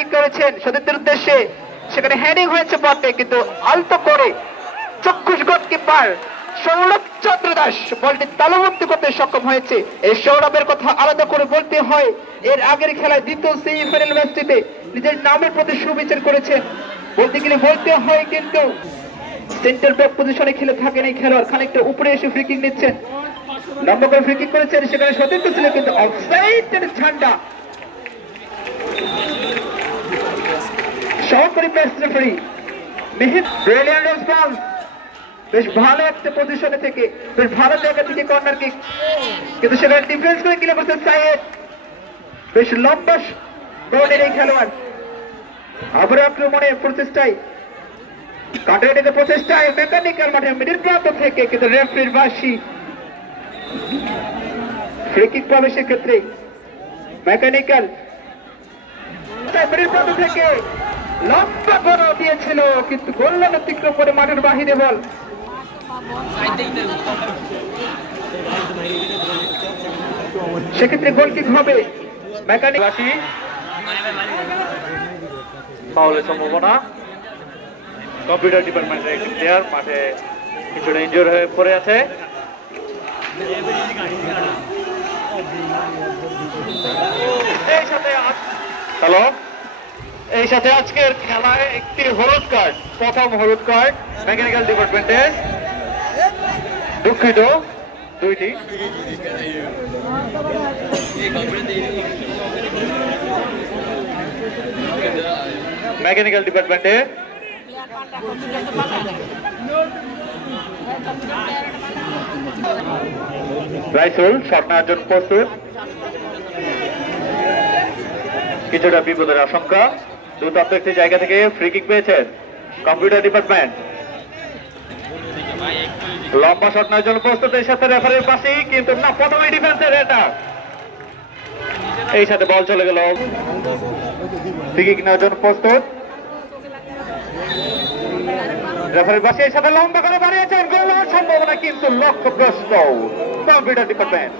Kick করেছেন সতীর্থের উদ্দেশ্যে, সেখানে হেডিং হয়েছে বটে, কিন্তু আলতো করে চক্ষুষ গোলকিপার সৌরভ চন্দ্র দাস বলটি তালুবন্দী করতে সক্ষম হয়েছে। এই সৌরভের কথা আলাদা করে বলতে হয়, এর আগের খেলায় দ্বিতীয় সেমিফাইনাল ম্যাচটিতে নিজের নামের প্রতি সুবিচার করেছেন বলতে গেলে বলতে হয়, কিন্তু সেন্টার ব্যাক পজিশনে খেলে থাকেন এই খেলোয়াড়, খানিকটা উপরে এসে ফ্রি কিক নিচ্ছেন, লম্বা করে ফ্রি কিক করেছেন, সেখানে সতীর্থ ছিল কিন্তু অফসাইডের ঝান্ডা। সহকারী match referee Mehed brilliant response, বেশ ভালো একটা পজিশনে থেকে বেশ ভালো জায়গা থেকে কর্নার কিক, কিন্তু সেখানে ডিফেন্স করে ক্লিয়ার করছেন সাইয়েদ, বেশ লম্বা বলের এই খেলোয়াড়। আবার আক্রমণের প্রচেষ্টায় কাটারের প্রচেষ্টায় মেকানিক্যাল মাঠে মিডল প্রান্ত থেকে, কিন্তু রেফারির বাঁশি ফ্রি কিক প্রবেশের ক্ষেত্রে মেকানিক্যাল মিডল প্রান্ত থেকে লম্বা করে দিয়েছিল, কিন্তু গোললাইন অতিক্রম করে মাঠের বাহিরে বল। সেক্ষেত্রে গোল কিক হবে মেকানিক। ফাউলের সম্ভাবনা, কম্পিউটার ডিপার্টমেন্টের একটি প্লেয়ার মাঠে কিছুটা ইনজুর হয়ে পড়ে আছে। এই সাথে আজকের খেলায় একটি হলুদ কার্ড, প্রথম হলুদ কার্ড মেকানিক্যাল ডিপার্টমেন্টের, দুঃখিত দুইটি। মেকানিক্যাল ডিপার্টমেন্টে রাইসুল শট নেওয়ার জন্য প্রস্তুত, কিছুটা বিপদের আশঙ্কা, দুর্দান্ত একটি জায়গা থেকে ফ্রি কিক পেয়েছেন কম্পিউটার ডিপার্টমেন্ট। লম্বা শট নেওয়ার জন্য প্রস্তুত, এই সাথে রেফারির পাশেই, কিন্তু না, প্রথমে ডিফেন্সের এটা, এই সাথে বল চলে গেল। ফ্রি কিক নেওয়ার জন্য প্রস্তুত, রেফারির পাশে এই সাথে লম্বা করে বাড়িয়েছেন, গোল হওয়ার সম্ভাবনা কিন্তু লক্ষ্যভ্রষ্ট কম্পিউটার ডিপার্টমেন্ট।